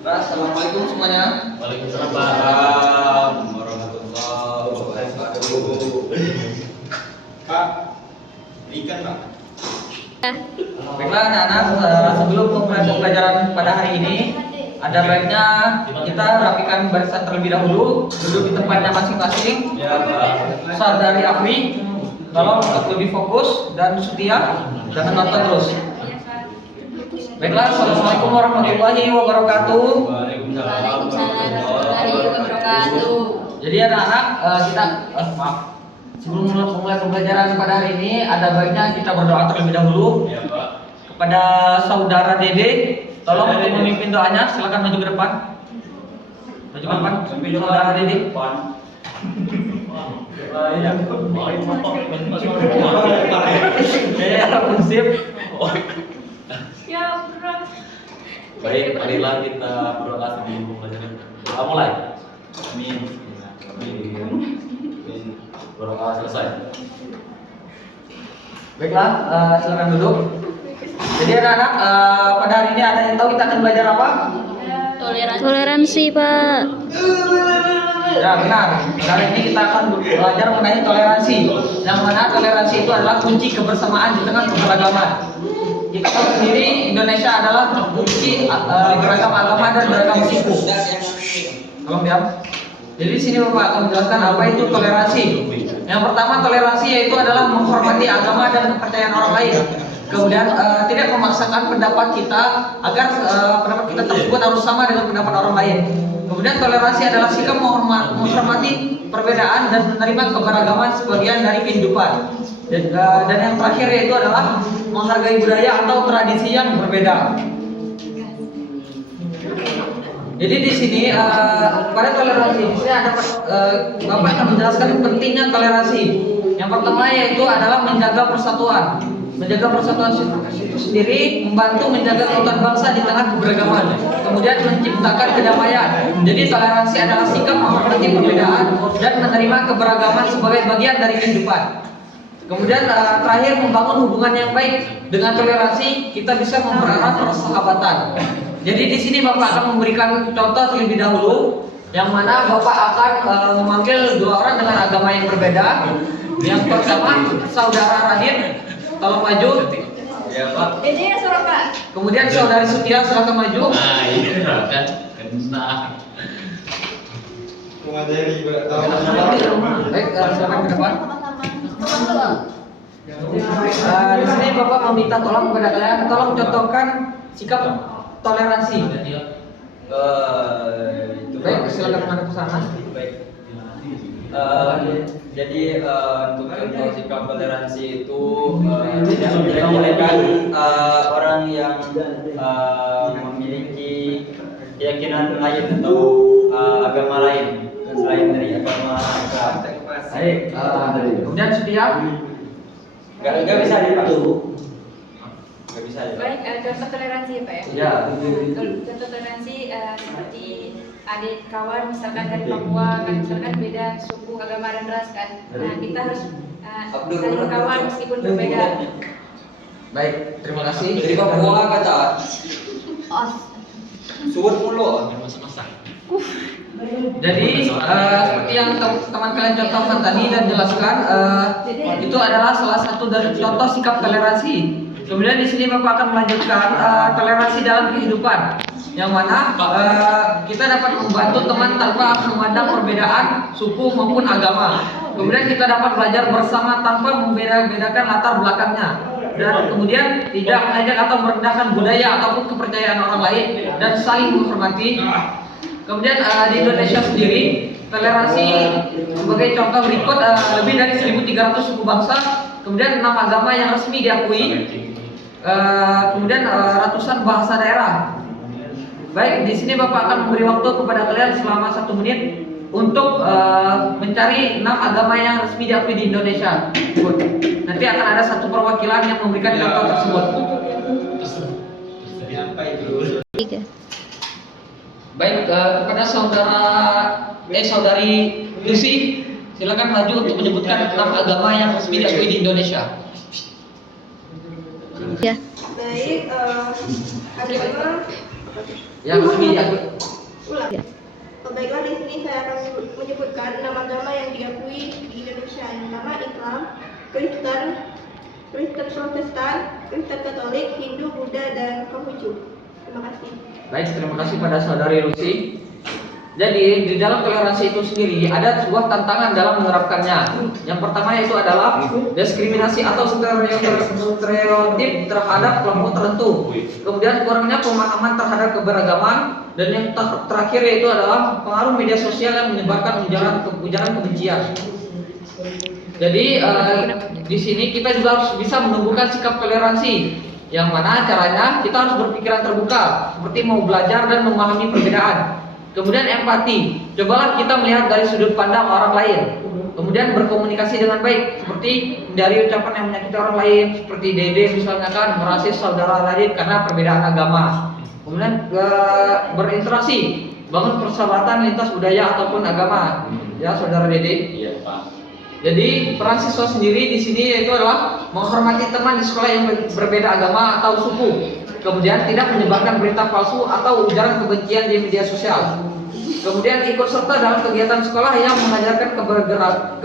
Assalamualaikum semuanya. Waalaikumsalam warahmatullahi wabarakatuh. Pak, ikan Pak. Baiklah anak-anak, sebelum memulai pembelajaran pada hari ini, ada baiknya kita rapikan barisan terlebih dahulu, duduk di tempatnya masing-masing. Ya Pak. Saudari Afri, tolong untuk lebih fokus dan setia, jangan nonton terus. Baiklah, assalamualaikum warahmatullahi wabarakatuh. Waalaikumsalam warahmatullahi wabarakatuh. Jadi anak-anak, kita maaf. Sebelum memulai pembelajaran pada hari ini, ada baiknya kita berdoa terlebih dahulu. Ya Pak. Kepada saudara Dede, tolong untuk memimpin doanya. Silakan maju ke depan. Maju ke depan, saudara Dede. Sip. Ya, bro. Baik, marilah kita berdoa sebelum pembelajaran. Doa mulai. Amin. Amin. Berdoa selesai. Baiklah, silakan duduk. Jadi anak-anak, pada hari ini ada yang tahu kita akan belajar apa? Toleransi, Pak. Ya benar. Kali ini kita akan belajar mengenai toleransi. Yang mana toleransi itu adalah kunci kebersamaan di tengah keberagaman. Kita tahu sendiri Indonesia adalah kunci beragam agama dan beragam suku. Tolong diam. Jadi di sini Bapak akan menjelaskan apa itu toleransi. Yang pertama, toleransi yaitu adalah menghormati agama dan kepercayaan orang lain. Kemudian tidak memaksakan pendapat kita agar pendapat kita tersebut harus sama dengan pendapat orang lain. Kemudian toleransi adalah sikap menghormati perbedaan dan menerima keberagaman sebagian dari kehidupan. Dan yang terakhir yaitu adalah menghargai budaya atau tradisi yang berbeda. Jadi di sini pada toleransi di sini ada Bapak akan menjelaskan pentingnya toleransi. Yang pertama yaitu adalah menjaga persatuan. Menjaga persatuan itu sendiri membantu menjaga keutuhan bangsa di tengah keberagaman. Kemudian menciptakan kedamaian. Jadi toleransi adalah sikap menghormati perbedaan dan menerima keberagaman sebagai bagian dari kehidupan. Kemudian terakhir membangun hubungan yang baik. Dengan toleransi kita bisa mempererat persahabatan. Jadi di sini Bapak akan memberikan contoh terlebih dahulu, yang mana Bapak akan memanggil dua orang dengan agama yang berbeda. Yang pertama saudara Radin, tolong maju. Ya Pak. Jadi ya surat, Pak. Kemudian saudari Sutia, silakan maju. Nah, iya kan. Kena. Baik, silakan ke depan. Di sini Bapak meminta tolong kepada kalian, tolong contohkan sikap toleransi. Baik, silakan menghadap ke sana. Baik. Jadi untuk contoh sikap toleransi itu tidak menjelek-jelekan orang yang memiliki keyakinan lain atau agama lain selain dari agama Islam. Baik, kemudian Sutia. Gak bisa dipakai. Gak bisa dipakai. Baik, contoh toleransi ya, Pak ya. Ya. Contoh toleransi seperti adik kawan misalkan dari Papua kan, misalkan beda suku, agama dan ras kan. Nah, kita harus saling kawan meskipun berbeda. Baik, terima kasih. Dari Papua kata. Suwet mulu. Jadi seperti yang teman kalian contohkan tadi dan jelaskan, itu adalah salah satu dari contoh sikap toleransi. Kemudian di sini Bapak akan melanjutkan toleransi dalam kehidupan, yang mana kita dapat membantu teman tanpa memandang perbedaan suku maupun agama. Kemudian kita dapat belajar bersama tanpa membeda-bedakan latar belakangnya. Dan kemudian tidak mengajak atau merendahkan budaya ataupun kepercayaan orang lain dan saling menghormati. Kemudian di Indonesia sendiri toleransi sebagai contoh berikut lebih dari 1.300 suku bangsa, kemudian 6 agama yang resmi diakui, kemudian ratusan bahasa daerah. Baik, di sini Bapak akan memberi waktu kepada kalian selama 1 menit untuk mencari 6 agama yang resmi diakui di Indonesia. Nanti akan ada satu perwakilan yang memberikan contoh tersebut. Baik, kepada saudari Lucy, silakan maju untuk menyebutkan 6 agama yang resmi diakui di Indonesia. Ya. Baik, agama Yang resmi ya. Ulang. Baiklah, di sini saya akan menyebutkan 6 agama yang diakui di Indonesia. Yang pertama Islam, Kristen Protestan, Kristen Katolik, Hindu, Buddha, dan Konghucu. Terima kasih. Baik, terima kasih pada saudari Lucy. Jadi di dalam toleransi itu sendiri ada sebuah tantangan dalam menerapkannya. Yang pertama itu adalah diskriminasi atau stereotip terhadap kelompok tertentu. Kemudian kurangnya pemahaman terhadap keberagaman, dan yang terakhir yaitu adalah pengaruh media sosial yang menyebarkan ujaran kebencian. Jadi di sini kita juga harus bisa menumbuhkan sikap toleransi, yang mana caranya kita harus berpikiran terbuka, seperti mau belajar dan memahami perbedaan. Kemudian empati, cobalah kita melihat dari sudut pandang orang lain. Kemudian berkomunikasi dengan baik, seperti dari ucapan yang menyakiti orang lain, seperti Dede misalnya kan merasis saudara Radit karena perbedaan agama. Kemudian berinteraksi, bangun persahabatan lintas budaya ataupun agama, ya saudara Dede. Iya Pak. Jadi peran siswa sendiri di sini yaitu adalah menghormati teman di sekolah yang berbeda agama atau suku. Kemudian tidak menyebarkan berita palsu atau ujaran kebencian di media sosial. Kemudian ikut serta dalam kegiatan sekolah yang mengajarkan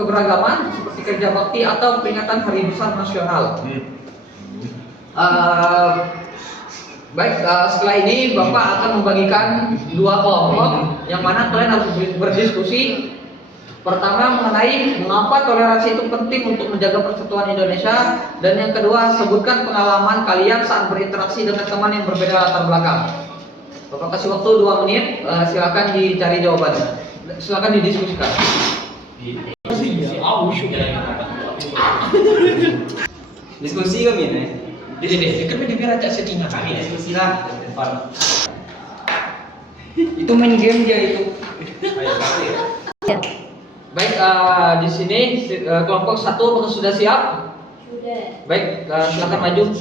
keberagaman seperti kerja bakti atau peringatan Hari Besar Nasional. Setelah ini Bapak akan membagikan 2 kelompok yang mana kalian harus berdiskusi. Pertama mengenai mengapa toleransi itu penting untuk menjaga persatuan Indonesia, dan yang kedua sebutkan pengalaman kalian saat berinteraksi dengan teman yang berbeda latar belakang. Bapak kasih waktu 2 menit, silakan dicari jawabannya. Silakan didiskusikan. Diskusi kami nih. Dede, kan dia raja setengah kali Diskusi lah. Itu main game dia itu. Baik, di sini kelompok 1 apakah sudah siap? Sudah. Baik, silakan maju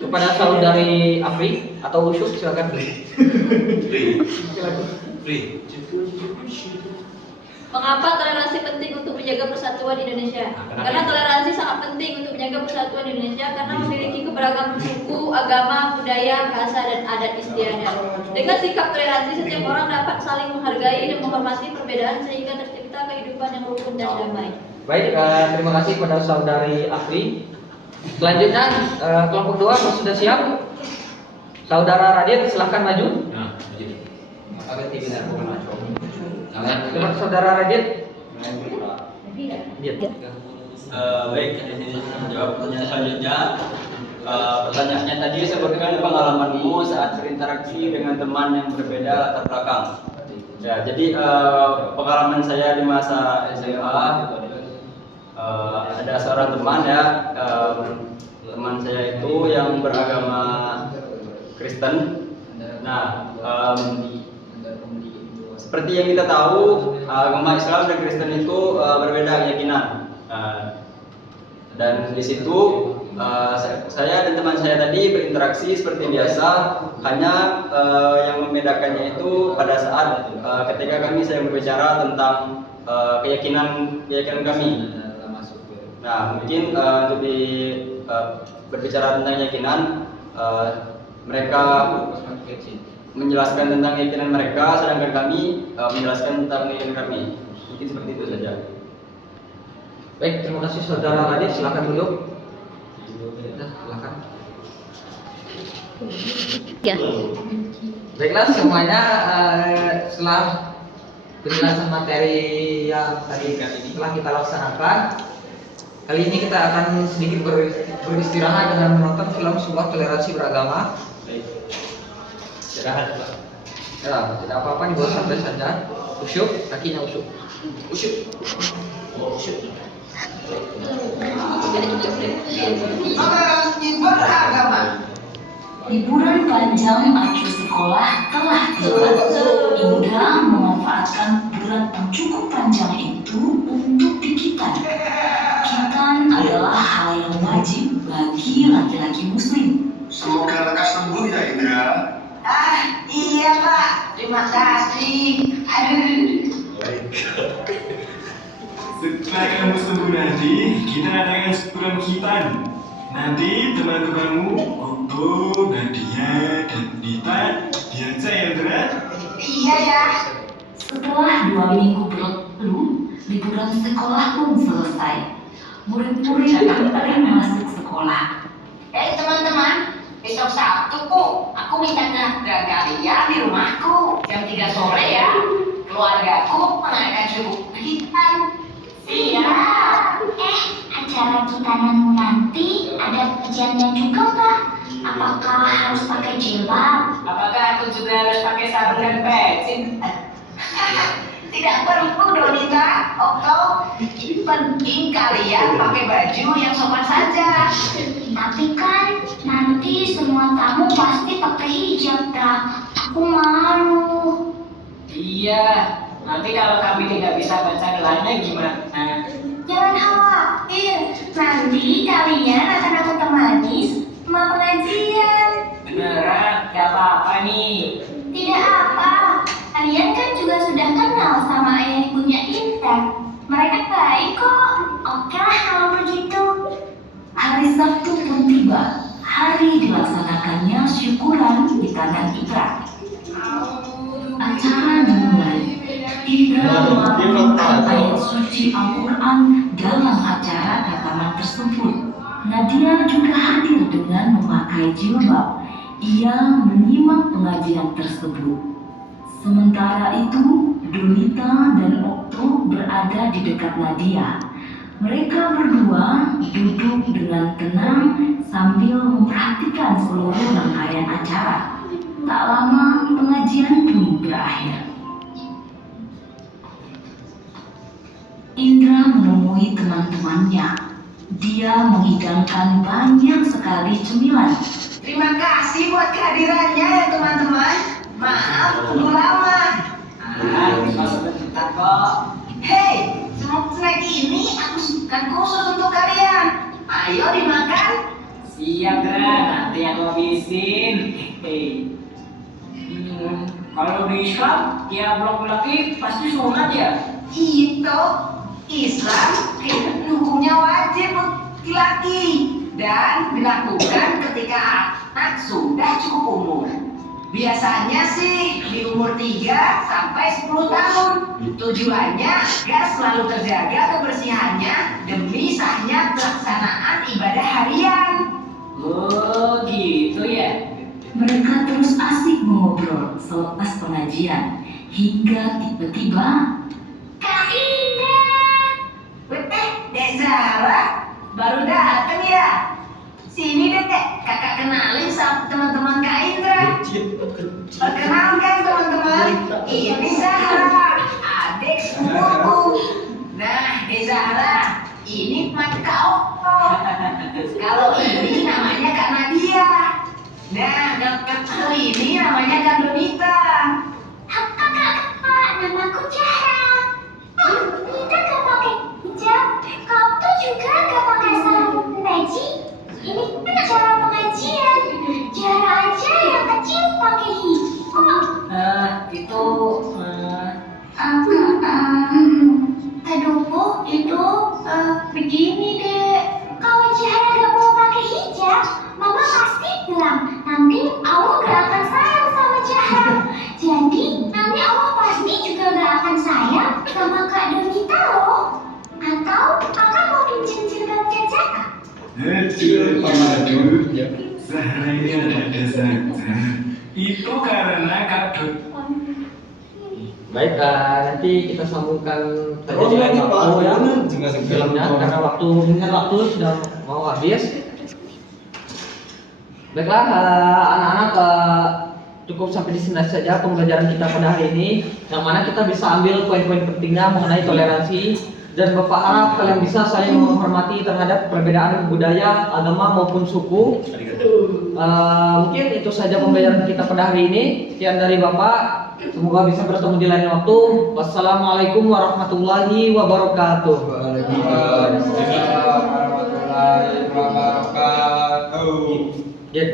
kepada saudari Afri atau Usyuk, silakan. Mengapa toleransi penting untuk menjaga persatuan Indonesia? Karena toleransi sangat penting untuk menjaga persatuan Indonesia karena memiliki keberagaman suku, agama, budaya, bahasa, dan adat istiadat. Dengan sikap toleransi, setiap orang dapat saling menghargai dan menghormati perbedaan sehingga tercipta kehidupan yang rukun dan damai. Baik, terima kasih pada saudari Afri. Selanjutnya kelompok 2 sudah siap? Saudara Radit, silahkan maju. Nah, jadi. Kepada saudara Radit. Iya. Baik, di sini saya menjawab pertanyaan selanjutnya. Pertanyaannya tadi sebutkan pengalamanmu saat berinteraksi dengan teman yang berbeda latar belakang. Ya, jadi pengalaman saya di masa SMA, ada seorang teman ya, teman saya itu yang beragama Kristen. Nah, seperti yang kita tahu, agama Islam dan Kristen itu berbeda keyakinan. Dan di situ saya dan teman saya tadi berinteraksi seperti biasa, hanya yang membedakannya itu pada saat ketika kami sedang berbicara tentang keyakinan kami. Nah, mungkin untuk berbicara tentang keyakinan, mereka menjelaskan tentang keyakinan mereka, sedangkan kami menjelaskan tentang keyakinan kami. Mungkin seperti itu saja. Baik, terima kasih saudara Radit, silakan duduk. Nah, silakan. Ya. Baiklah semuanya, setelah penjelasan materi yang tadi telah kita laksanakan, kali ini kita akan sedikit beristirahat dengan menonton film sebuah toleransi beragama. Istirahat, Pak. Ya, tidak apa-apa, dibawa santai saja. Usyuk, kakinya usyuk. Usyuk. Usyuk. Toleransi beragama. Liburan panjang akhir sekolah telah tiba. Indra memanfaatkan liburan yang cukup panjang itu untuk dikitan. Kitan adalah hal yang wajib bagi laki-laki muslim. Semoga lekas sembuh ya Indra. Iya Pak, terima kasih. Aduh. Baik. Setelah kamu sembuh nanti, kita adakan syukuran khitan. Nanti teman-temanmu, Okto, Nadia, dan Dita Biasa ya, Dra? Iya ya. Setelah 2 minggu berlalu, liburan sekolah pun selesai. Murid-murid kembali masuk sekolah. Teman-teman, besok Sabtu aku minta kehadiran kalian di rumahku jam 3 sore ya. Keluargaku mengadakan subuh hitam. Siap. Acara kita nanti ada pengajiannya juga nggak? Apakah harus pakai jilbab? Apakah aku juga harus pakai sarung dan peci? Tidak perlu, Donita, Okto. Penting kalian pakai baju yang sopan saja. Tapi kan nanti semua tamu pasti pakai hijab, Kak. Aku malu. Iya, nanti kalau kami tidak bisa baca gelarnya gimana? Jangan khawatir, nanti kalian akan aku temani sama pengajian. Beneran, gak apa-apa nih. Tidak apa, kalian kan juga sudah kenal sama ayah ibunya Intan. Mereka baik kok. Oke lah kalau begitu. Hari Sabtu pun tiba. Hari dilaksanakannya syukuran di tangan Indra. Acara dimulai. Indra melantunkan ayat suci Al-Quran dalam acara tataman tersebut. Nadia juga hadir dengan memakai jilbab. Ia menyimak pengajian tersebut. Sementara itu, Donita dan Okto berada di dekat Nadia. Mereka berdua duduk dengan tenang sambil memperhatikan seluruh rangkaian acara. Tak lama pengajian pun berakhir. Indra menemui teman-temannya. Dia menghidangkan banyak sekali cemilan. Terima kasih buat kehadirannya ya teman-teman. Maaf tunggu lama. Sebentar kok. Hei, snack ini aku siapkan khusus untuk kalian. Ayo dimakan. Siap, Dra. Nanti aku habisin. Kalau di Islam, tiap laki-laki pasti sunat ya? Itu Islam hukumnya wajib laki-laki dan dilakukan ketika anak sudah cukup umur. Biasanya sih di umur 3 sampai 10 tahun. Tujuannya agar selalu terjaga kebersihannya demi sahnya pelaksanaan ibadah harian. Oh gitu ya. Mereka terus asik mengobrol selepas pengajian hingga tiba-tiba Kak Indra. Dek Zara baru datang ya? Sini deh kakak kenalin sama teman-teman Kak Indra. Perkenalkan teman-teman, ini Zahra, adik sepupuku. Nah, Zahra, ini teman Kak Okto. Kalau ini namanya Kak Nadia. Nah, kalau ini namanya Kak Donita. Kakak, namaku Zahra. Kita gak pakai hijab, kau tuh juga gak pakai sarung peci. Ini kan acara pengajian, Zahra aja yang kecil pakai hijab. Aduh, itu begini deh. Kalau Zahra gak mau pakai hijab, Mama pasti bilang nanti Allah gak akan sayang sama Zahra. Jadi nanti Allah pasti juga gak akan sayang sama Kak Donita loh. Atau kakak mau pinjam jilbabnya Zahra? Zahra ini ada saja. Itu karena Kak Dut. Baik, nanti kita sambungkan terjadi waktu ya filmnya karena waktu sudah mau habis. Baiklah, anak-anak, cukup sampai di sini saja pembelajaran kita pada hari ini, yang mana kita bisa ambil poin-poin pentingnya mengenai toleransi, dan Bapak harap kalian bisa saling menghormati terhadap perbedaan budaya, agama maupun suku. Mungkin itu saja pembelajaran kita pada hari ini. Sekian dari Bapak. Semoga bisa bertemu di lain waktu. Wassalamualaikum warahmatullahi wabarakatuh. Waalaikumsalam warahmatullahi wabarakatuh. Ya.